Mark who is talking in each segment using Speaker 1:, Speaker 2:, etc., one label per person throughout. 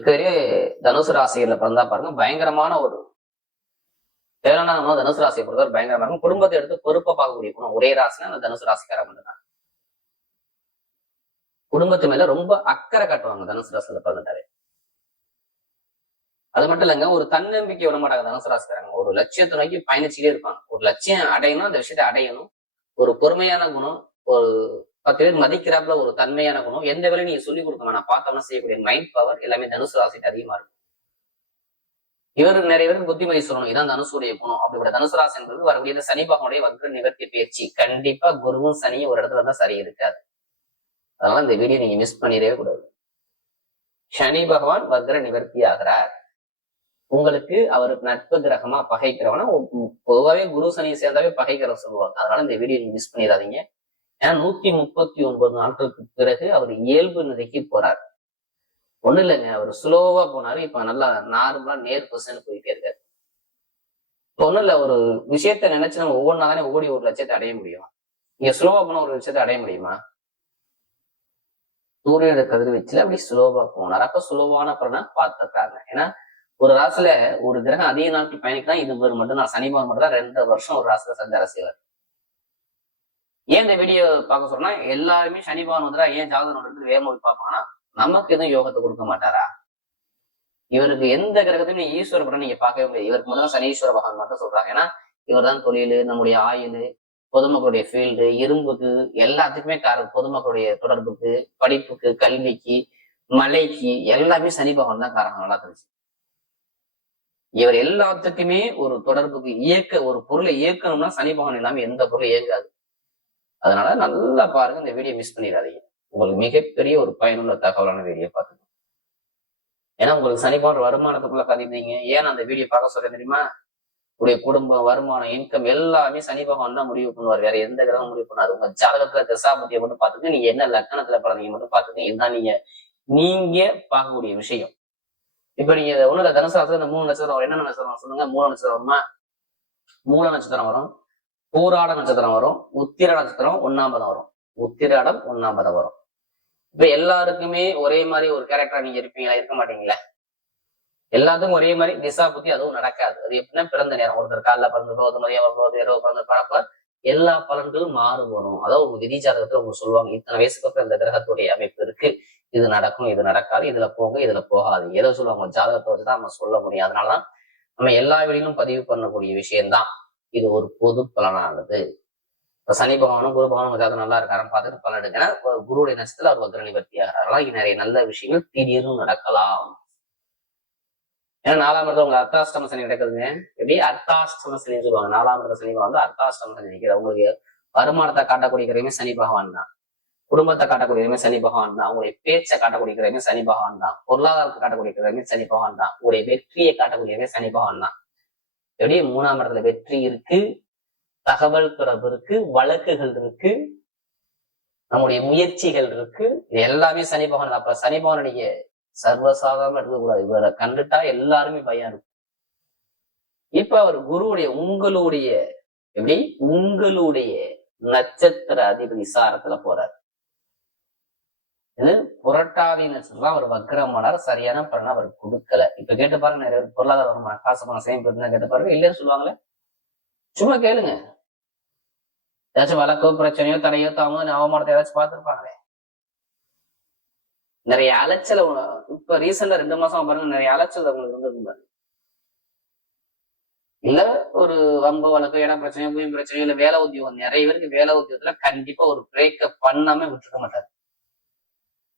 Speaker 1: இருக்கிறதே தனுசு ராசியில பிறந்தா பாருங்க பயங்கரமான ஒரு தேவையான தனுசு ராசியை பொறுத்தவரை பயங்கரமா இருக்கும். குடும்பத்தை எடுத்து பொறுப்பை பார்க்கக்கூடிய குணம் ஒரே ராசினா அந்த தனுசு ராசிக்கார மட்டும் தான் குடும்பத்து மேல ரொம்ப அக்கறை காட்டுவாங்க தனுசு ராசியில பிறந்துட்டாரு அது மட்டும் இல்லைங்க ஒரு தன்னம்பிக்கை விட மாட்டாங்க தனுசு ராசிக்காரங்க ஒரு லட்சியத்தை நோக்கி பயணிச்சுட்டே இருப்பாங்க. ஒரு லட்சியம் அடையணும் அந்த விஷயத்தை அடையணும். ஒரு பொறுமையான குணம் ஒரு பத்து பேர் மதிக்கிறாப்புல ஒரு தன்மையான குணம். எந்த வேலையும் நீங்க சொல்லிக் கொடுக்க வேணாம். பார்த்தோம்னா செய்யக்கூடிய மைண்ட் பவர் எல்லாமே தனுசு ராசிட்டு அதிகமா இருக்கும். இவர் நிறைய பேருக்கு புத்திமதி சொல்லணும். இதான் தனுசுடைய குணம். அப்படிப்பட்ட தனுசு ராசி என்பது வரக்கூடிய சனி பகவனுடைய வக்ர நிவர்த்தி பேச்சு கண்டிப்பா குருவும் சனியும் ஒரு இடத்துல தான் சரி இருக்காது. அதனால இந்த வீடியோ நீங்க மிஸ் பண்ணிடவே கூடாது. சனி பகவான் வக்ர நிவர்த்தி ஆகிறார். உங்களுக்கு அவருக்கு நட்பு கிரகமா பகைக்கிறவனா பொதுவாகவே குரு சனி சேர்ந்தாவே பகைக்கிற சொல்லுவாங்க. அதனால இந்த வீடியோ நீங்க மிஸ் பண்ணிடாதீங்க. ஏன்னா நூத்தி முப்பத்தி ஒன்பது நாட்களுக்கு பிறகு அவர் இயல்பு நிலைக்கு போறார். ஒண்ணு இல்லைங்க அவர் ஸ்லோவா போனாரு இப்ப நல்லா நார்மலா நேர் பர்சன் போயிட்டே இருக்காரு. இப்ப ஒண்ணும் இல்ல ஒரு விஷயத்த நினைச்சு நம்ம ஒவ்வொன்றா தானே ஓடி ஒரு லட்சத்தை அடைய முடியும். நீங்க ஸ்லோவா போனா ஒரு லட்சத்தை அடைய முடியுமா? சூரியனோட கதிர்வீச்சுல அப்படி ஸ்லோவா போனார். அப்ப ஸ்லோவான பலனை பார்த்துருக்காங்க. ஏன்னா ஒரு ராசில ஒரு கிரகம் அதிக நாட்கள் பயணிக்கலாம் இது மட்டும் நான் சனிபவன் மட்டும் தான் ரெண்டு வருஷம் ஒரு ராசில சஞ்சார செய்வார். ஏன் இந்த வீடியோ பார்க்க சொன்னா எல்லாருமே சனி பகவான் வந்துடா ஏன் ஜாதகம் எடுத்து வேகமா போய் பார்ப்பாங்கன்னா நமக்கு எதுவும் யோகத்தை கொடுக்க மாட்டாரா? இவருக்கு எந்த கிரகத்தையும் ஈஸ்வர படம் நீங்க பார்க்கவே முடியாது. இவருக்கு முதல்ல சனீஸ்வர பகவான் மட்டும் சொல்றாங்க. ஏன்னா இவர் தான் தொழில் நம்முடைய ஆயுள் பொதுமக்களுடைய ஃபீல்டு இரும்புக்கு எல்லாத்துக்குமே காரணம் பொதுமக்களுடைய தொடர்புக்கு படிப்புக்கு கல்விக்கு மலைக்கு எல்லாமே சனி பகவான் தான் காரணம். நல்லா தெரிஞ்சு. இவர் எல்லாத்துக்குமே ஒரு தொடர்புக்கு இயக்க ஒரு பொருளை இயக்கணும்னா சனி பகவான் இல்லாம எந்த பொருளும் இயக்காது அதனால நல்லா பாருங்க இந்த வீடியோ மிஸ் பண்ணிடாதீங்க. உங்களுக்கு மிகப்பெரிய ஒரு பயனுள்ள தகவலான வீடியோ பார்த்துக்கோங்க ஏன்னா உங்களுக்கு சனி போன்ற வருமானத்துக்குள்ள பதிந்தீங்க ஏன் அந்த வீடியோ பார்க்க சொல்ல தெரியுமா? உடைய குடும்பம் வருமானம் இன்கம் எல்லாமே சனி பகவான் தான் முடிவு பண்ணுவார். வேற எந்த கிரகம் முடிவு பண்ணாரு உங்க ஜாதகத்துல தசாபத்தியை மட்டும் பாத்துக்க நீங்க என்ன லக்கணத்துல பிறந்தீங்க மட்டும் பார்த்துக்க இதுதான் நீங்க நீங்க பார்க்கக்கூடிய விஷயம். இப்ப நீங்க ஒண்ணுல தனுசாசம் இந்த மூணு நட்சத்திரம் வரும். என்ன நட்சத்திரம் சொல்லுங்க? மூணு நட்சத்திரம் வருமா? மூல நட்சத்திரம் வரும். பூராட நட்சத்திரம் வரும். உத்திர நட்சத்திரம் ஒன்னாம் பதம் வரும். உத்திராடம் ஒன்னாம் பதம் வரும். இப்ப எல்லாருக்குமே ஒரே மாதிரி ஒரு கேரக்டரா நீங்க இருப்பீங்களா? இருக்க மாட்டீங்களா? எல்லாத்துக்கும் ஒரே மாதிரி திசா புத்தி அதுவும் நடக்காது. அது எப்படின்னா பிறந்த நேரம். ஒருத்தர் காலில் பிறந்ததோ அது மதியம் பிறந்ததோ இரவு பிறந்த பழப்ப எல்லா பலன்களும் மாறுபடும். அதாவது உங்க விதி ஜாதகத்துல உங்க சொல்லுவாங்க. இத்தனை வயசுக்கு அப்புறம் இந்த கிரகத்துடைய அமைப்பு இருக்கு. இது நடக்கும் இது நடக்காது. இதுல போக இதுல போகாது. எதை சொல்லுவாங்க? ஜாதகத்தை வச்சுதான் நம்ம சொல்ல முடியும். அதனாலதான் நம்ம எல்லா வெளியிலும் பதிவு பண்ணக்கூடிய விஷயம்தான். இது ஒரு பொது பலனானது. இப்போ சனி பகவானும் குரு பகவானும் ஜாதகம் நல்லா இருக்காருன்னு பார்த்துட்டு பலன் எடுங்க ஏன்னா குருவுடைய அவர் வக்ர நிவர்த்தி ஆகிறாரலாம் இங்கே நிறைய நல்ல விஷயங்கள் திடீர்னு நடக்கலாம். ஏன்னா நாலாம் இடத்துல உங்க அர்த்தாஷ்டம சனி நடக்குதுங்க. எப்படி? அர்த்தாஷ்டம சனின்னு சொல்லுவாங்க. நாலாம் இடத்துல சனி வந்து அர்த்தாஷ்டம சனி நிற்கிற உங்களுக்கு வருமானத்தை காட்டக்கூடிய சனி பகவான் தான். குடும்பத்தை காட்டக்கூடிய சனி பகவான் தான். உங்களுடைய பேச்சை காட்டக்கூடிய சனி பகவான் தான். பொருளாதாரத்தை காட்டக்கூடிய சனி பகவான் தான். உங்களுடைய வெற்றியை காட்டக்கூடியவே சனி பகவான் தான். எப்படி மூணாம் இடத்துல வெற்றி இருக்கு தகவல் தொடர்பு இருக்கு வழக்குகள் இருக்கு நம்முடைய முயற்சிகள் இருக்கு. இது எல்லாமே சனி பகவான் அப்ப சனி பகவானுடைய சர்வசாதாரண இருக்கக்கூடாது இவரை கண்டுட்டா எல்லாருமே பயம் இருக்கும். இப்ப அவர் குருவுடைய உங்களுடைய எப்படி? உங்களுடைய நட்சத்திர அதிபதி சாரத்துல போறாரு. இது புரட்டாதி நட்சத்திரம் அவர் வக்ரமானார் சரியான பலனை அவர் கொடுக்கல. இப்ப கேட்டு பாருங்க நிறைய பொருளாதார வருமானம் காசு பணம் சேமிப்பு கேட்டு பாருங்க. இல்லைன்னு சொல்லுவாங்களே. சும்மா கேளுங்க. ஏதாச்சும் வழக்கோ பிரச்சனையோ தடையோ தாமோ அவமானத்தை ஏதாச்சும் பார்த்துருப்பாங்களே. நிறைய அலைச்சல் இப்ப ரீசெண்டா ரெண்டு மாசம் பாருங்க நிறைய அலைச்சல் உங்களுக்கு வந்து பாருங்க. இல்ல ஒரு வம்பு வழக்கு இடம் பிரச்சனையோ பூமி பிரச்சனையோ இல்ல வேலை உத்தியோகம் நிறைய பேருக்கு வேலை உத்தியோகத்துல கண்டிப்பா ஒரு பிரேக்கப் பண்ணாம விட்டுருக்க மாட்டாரு.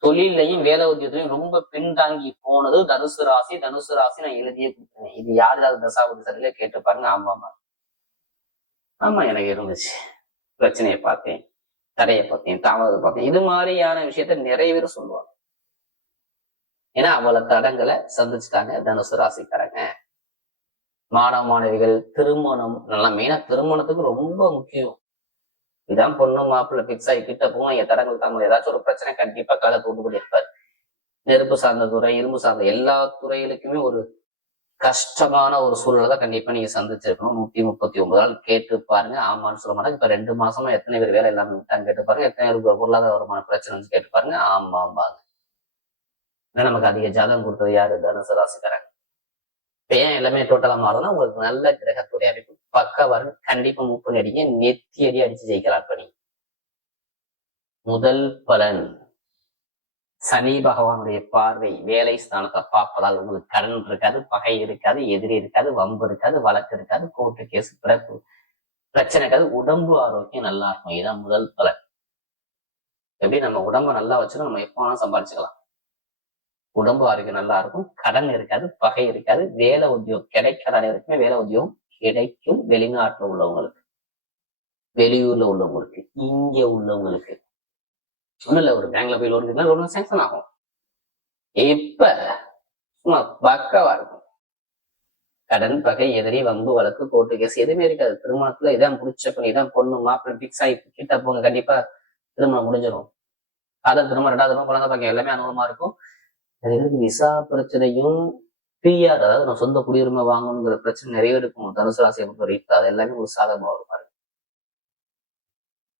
Speaker 1: தொழிலையும் வேலை உத்தியத்திலையும் ரொம்ப பின்தாங்கி போனது தனுசு ராசி. தனுசு ராசி நான் எழுதியே கொடுத்தேன் இது யார் யார் தசாபதி சரியில கேட்டு பாருங்க. ஆமாமா ஆமா எனக்கு இருந்துச்சு. பிரச்சனையை பார்த்தேன் தடையை பார்த்தேன் தாமதத்தை பார்த்தேன். இது மாதிரியான விஷயத்த நிறைய பேர் சொல்லுவாங்க. ஏன்னா அவ்வளவு தடங்களை சந்திச்சுட்டாங்க தனுசு ராசிக்காரங்க. மாணவ மாணவிகள் திருமணம் நல்லா மெயினா திருமணத்துக்கு ரொம்ப முக்கியம். இதான் பொண்ணு மாப்பிள்ளை பிக்ஸ் ஆகி கிட்ட போவோம் என் தடங்கள் தாங்க ஏதாச்சும் ஒரு பிரச்சனை கண்டிப்பா கால தூண்டுபடி இருப்பார் நெருப்பு சார்ந்த துறை இரும்பு சார்ந்த எல்லா துறைகளுக்குமே ஒரு கஷ்டமான ஒரு சூழலை தான் கண்டிப்பா நீங்க சந்திச்சிருக்கணும். நூத்தி முப்பத்தி ஒன்பது நாள் கேட்டு பாருங்க. ஆமான்னு சொல்ல மாட்டாங்க. இப்ப ரெண்டு மாசமா எத்தனை பேர் வேலை இல்லாம விட்டாங்க கேட்டு பாருங்க. எத்தனை பேருக்கு பொருளாதார வருமான பிரச்சனை வந்து கேட்டு பாருங்க. ஆமாம்பாங்க ஏன்னா நமக்கு அதிக ஜாதகம் கொடுத்தது யாரு? தனுசு ராசிக்காரங்க. இப்ப ஏன் எல்லாமே டோட்டலா மாறுதுன்னா உங்களுக்கு நல்ல கிரகத்துடைய அமைப்பு பக்கவரன் கண்டிப்பா மூப்பு பண்ணி அடிங்க நெத்தி அடி அடிச்சு ஜெயிக்கிறார் பணி முதல் பலன். சனி பகவானுடைய பார்வை. வேலை ஸ்தானத்தை பார்ப்பதால் உங்களுக்கு கடன் இருக்காது பகை இருக்காது எதிரி இருக்காது வம்பு இருக்காது வழக்கு இருக்காது கோர்ட்டு கேஸ் பிறப்பு பிரச்சனை இருக்காது. உடம்பு ஆரோக்கியம் நல்லா இருக்கும். இதுதான் முதல் பலன். எப்படி? நம்ம உடம்ப நல்லா வச்சுன்னா நம்ம எப்போ வேணாலும் சம்பாரிச்சுக்கலாம் உடம்பு ஆரோக்கியம் நல்லா இருக்கும். கடன் இருக்காது பகை இருக்காது. வேலை உத்தியோகம் கிடைக்காத அனைவருக்குமே வேலை உத்தியோகம் கிடைக்கும் வெளிநாட்டுல உள்ளவங்களுக்கு. வெளியூர்ல உள்ளவங்களுக்கு. இங்க உள்ளவங்களுக்கு. ஒண்ணும் இல்ல ஒரு பேங்க்ல போய் லோன் கேட்டா லோன் சேங்ஷன் ஆகும். இப்ப சும்மா பக்காவா இருக்கும். கடன் பகை எதிரி வம்பு வழக்கு கோர்ட்டு கேஸ் எதுவுமே இருக்காது. திருமணத்துல இதான் முடிச்ச பண்ணி இதான் பொண்ணு மாப்பிள்ளை பிக்ஸ் ஆகி கிட்ட போங்க கண்டிப்பா திருமணம் முடிஞ்சிடும் அதான் திருமணம் ரெண்டாவது திருமணம் குழந்தை பாக்கியம் எல்லாமே அனுபவமா இருக்கும். விசா பிரச்சனையும் பிஆர் அதாவது நம்ம சொந்த குடியுரிமை வாங்கணுங்கிற பிரச்சனை நிறைய இருக்கும் தனுசு ராசியை பொறுத்தவரைக்கும் அது எல்லாமே ஒரு சாதகமா வரும் பாருங்க.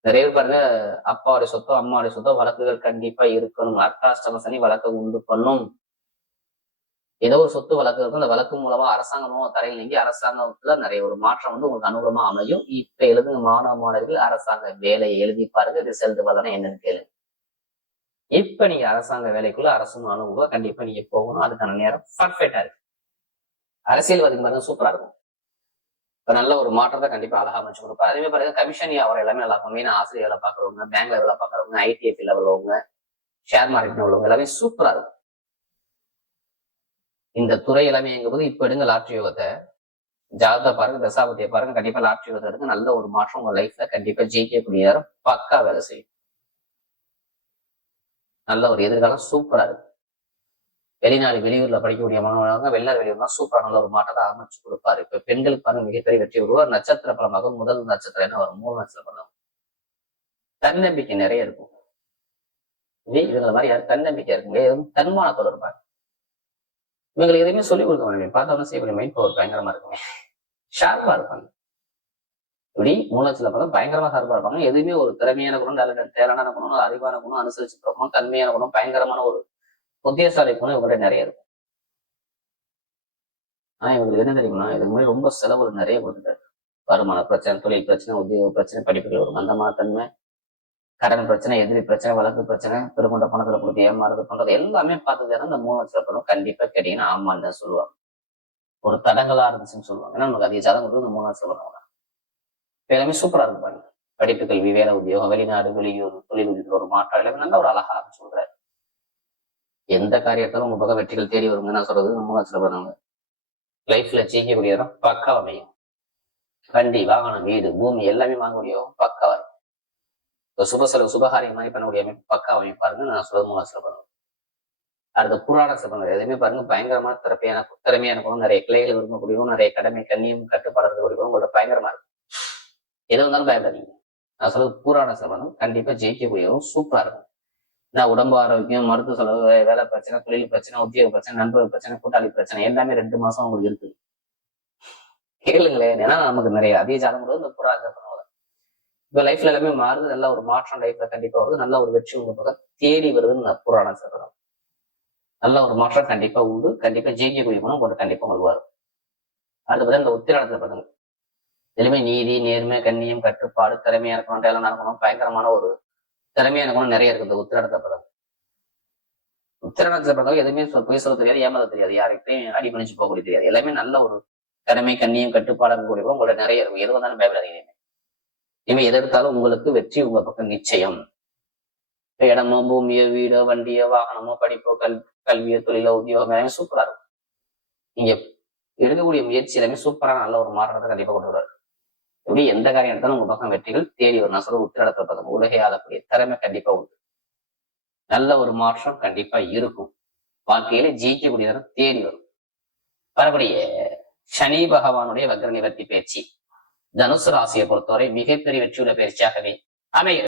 Speaker 1: நிறைய பேர் பாருங்க அப்பாவுடைய சொத்தோ அம்மாவுடைய சொத்தோ வழக்குகள் கண்டிப்பா இருக்கணும். அர்த்தாஷ்டம சனி வழக்கை உண்டு பண்ணும். ஏதோ ஒரு சொத்து வழக்கு இருக்கும். அந்த வழக்கு மூலமா அரசாங்கமோ தரையில் நீங்கி அரசாங்கத்துல நிறைய ஒரு மாற்றம் வந்து உங்களுக்கு அனுகூலமா அமையும். இப்ப எழுதுங்க மாணவ மாணவர்கள் அரசாங்க வேலையை எழுதி பாருங்க. ரிசல்ட் வரலன்னா என்னன்னு கேளுங்க. இப்ப நீங்க அரசாங்க வேலைக்குள்ள அரசு அனுபவம் கண்டிப்பா நீங்க போகணும். அதுக்கான நேரம் பர்ஃபெக்டா இருக்கு. அரசியல்வாதிக்கு பாருங்க சூப்பரா இருக்கும். இப்ப நல்ல ஒரு மாற்றத்தை கண்டிப்பா அழகா அமைச்சு கொடுப்பாரு. அதே மாதிரி பாருங்க கமிஷன் அவர் எல்லாமே நல்லா இருக்கும் மெயினா ஆசிரியர் வேலை பாக்குறவங்க பேங்க்ல வேலை பாக்குறவங்க ஐடிஎஃப் உள்ளவங்க ஷேர் மார்க்கெட்ல உள்ளவங்க எல்லாமே சூப்பரா இருக்கும். இந்த துறை எல்லாமே எங்க போது இப்ப எடுங்க லாட்ரி யோகத்தை. ஜாதகத்தை பாருங்க தசாபதியை பாருங்க. கண்டிப்பா லாட்ரி யோகத்தை எடுங்க. நல்ல ஒரு மாற்றம் உங்க லைஃப்ல கண்டிப்பா ஜெயிக்கக்கூடிய நேரம் பக்கா வேலை செய்யும். நல்ல ஒரு எதிர்காலம் சூப்பரா இருக்கு. வெளிநாடு வெளியூர்ல படிக்கக்கூடிய மாணவர்களாக வெளிநாடு வெளியூர்னா சூப்பரா நல்ல ஒரு மாற்றத்தை அமைச்சு கொடுப்பாரு. இப்ப பெண்களுக்கு பாருங்க மிகப்பெரிய வெற்றி வருவார் நட்சத்திர பலமாக முதல் நட்சத்திரம் என்ன வரும்? மூணு நட்சத்திர பலம். தன்னம்பிக்கை நிறைய இருக்கும். இதுல மாதிரி யாரும் தன்னம்பிக்கை இருக்கு எதுவும் தன்மானத்தோடு இருப்பாங்க. இவங்களுக்கு எதுவுமே சொல்லிக் கொடுக்க முடியும் பார்த்தோம்னா செய்யக்கூடிய மைண்ட் பவர் பயங்கரமா இருக்குமே. ஷார்ப்பா இருப்பாங்க. இப்படி மூணு லட்சத்துல பார்த்தா பயங்கரமா சார்பா இருப்பாங்க. எதுவுமே ஒரு திறமையான குணம் நல்ல தேவையான குணம் அறிவான குணம் அனுசரிச்சு போகணும் தன்மையான குணம் பயங்கரமான ஒரு புத்தியசாலை குணம் இவங்கள்ட்ட நிறைய இருக்கும் ஆனா இவங்களுக்கு என்ன தெரியுமா? இதுக்கு முன்னாடி ரொம்ப செலவு நிறைய கொடுத்துட்டாரு வருமான பிரச்சனை தொழில் பிரச்சனை உத்தியோக பிரச்சனை படிப்புகள் ஒரு மந்தமான தன்மை கடன் பிரச்சனை எதிரி பிரச்சனை வழக்கு பிரச்சனை பெருங்கொண்ட பணத்துல கொடுத்து ஏமாறுறது பண்றது எல்லாமே பார்த்தது இந்த மூணு லட்சம் பணம் கண்டிப்பா கேட்டீங்கன்னா ஆமான்னு தான் சொல்லுவாங்க. ஒரு தடங்களா இருந்துச்சுன்னு சொல்லுவாங்க. ஏன்னா நமக்கு அதிக ஜாதகம் கொடுத்து இந்த மூணு லட்சம் பண்ணுவாங்க எல்லாமே சூப்பரா இருக்கு பாருங்க. படிப்பு கல்வி வேலை உத்தியோகம் வெளிநாடு வெளியூர் தொழில் ஒரு மாற்றம் எல்லாமே நல்ல ஒரு அழகா சொல்றாரு. எந்த காரியத்தாலும் உங்க பக்கம் வெற்றிகள் தேடி வருங்க நான் சொல்றது இந்த மூணு லட்சம் லைஃப்ல ஜெயிக்கக்கூடிய இடம் பக்கா அமையும். வண்டி வாகனம் வீடு பூமி எல்லாமே வாங்கக்கூடிய பக்கா வரும் இப்போ சுப செலவு சுபகாரியம் மாதிரி பண்ணக்கூடிய அமைப்பு பக்கா அமைப்பு பாருங்க நான் சொல்றது மூணு லட்சம் அடுத்த புராண சிறப்பு எதுவுமே பாருங்க பயங்கரமான திறமையான திறமையான நிறைய கிளைகள் விரும்பக்கூடியவும் நிறைய கடமை கண்ணியம் கட்டுப்பாடு இருக்கக்கூடிய உங்களோட பயங்கரமா இருக்கும். எது வந்தாலும் பயப்படாதீங்க நான் சொல்றது பூராண சிறப்பனும் கண்டிப்பா ஜெயிக்கக்கூடியவும் சூப்பரா இருக்கும். நான் உடம்பு ஆரோக்கியம் மருத்துவ செலவு வேலை பிரச்சனை தொழில் பிரச்சனை உத்தியோக பிரச்சனை நண்பர்கள் பிரச்சனை கூட்டாளி பிரச்சனை எல்லாமே ரெண்டு மாசம் உங்களுக்கு இருக்கு. கேளுங்களேன். ஏன்னா நமக்கு நிறைய அதிக ஜாதகம் கூட இந்த புறா இப்ப லைஃப்ல எல்லாமே மாறுது. நல்ல ஒரு மாற்றம் லைஃப்ல கண்டிப்பா வருது. நல்ல ஒரு வெற்றி உங்க பக்கம் தேடி வருதுன்னு புராண புராணம் நல்ல ஒரு மாற்றம் கண்டிப்பா உண்டு. கண்டிப்பா ஜெயிக்கக்கூடிய குணம் உங்களுக்கு கண்டிப்பா உங்களுக்கு வரும். அடுத்து பார்த்தா இந்த உத்திராடத்துல பாருங்க இதுலயுமே நீதி நேர்மை கண்ணியம் கட்டுப்பாடு திறமையா இருக்கணும் டேலண்டா இருக்கணும் பயங்கரமான ஒரு திறமையா இருக்கணும் நிறைய இருக்குது. உத்திரடத்தை பிறகு உத்திரடத்தை பிறகு எதுவுமே பொய் சொல்ல தெரியாது ஏமாத தெரியாது யாருக்கிட்டையும் அடிபணிச்சு போகக்கூடிய தெரியாது. எல்லாமே நல்ல ஒரு திறமை கண்ணியம் கட்டுப்பாடு இருக்கக்கூடிய உங்களோட நிறைய இருக்கும். எது வந்தாலும் பயப்படாதீங்க இனிமே. இனிமே எது எடுத்தாலும் உங்களுக்கு வெற்றி உங்க பக்கம் நிச்சயம். இடமோ பூமியோ வீடோ வண்டியோ வாகனமோ படிப்போ கல் கல்வியோ தொழிலோ உத்தியோகம் எல்லாமே சூப்பரா இருக்கும். நீங்க எடுக்கக்கூடிய முயற்சி எல்லாமே சூப்பரா நல்ல ஒரு மாற்றத்தை கண்டிப்பா கொண்டு வருவாரு. எப்படி எந்த காரியம் எடுத்தாலும் உங்க பக்கம் வெற்றிகள் தேடி வரும் நான் சொல்ல உத்திரடத்தை பக்கம் உலகை ஆளக்கூடிய திறமை கண்டிப்பா உண்டு. நல்ல ஒரு மாற்றம் கண்டிப்பா இருக்கும். வாழ்க்கையில ஜெயிக்கக்கூடிய நேரம் தேடி வரும். வரக்கூடிய சனி பகவானுடைய வக்ர நிவர்த்தி பயிற்சி தனுசு ராசியை பொறுத்தவரை மிகப்பெரிய வெற்றியுள்ள பயிற்சியாகவே அமைகிறது.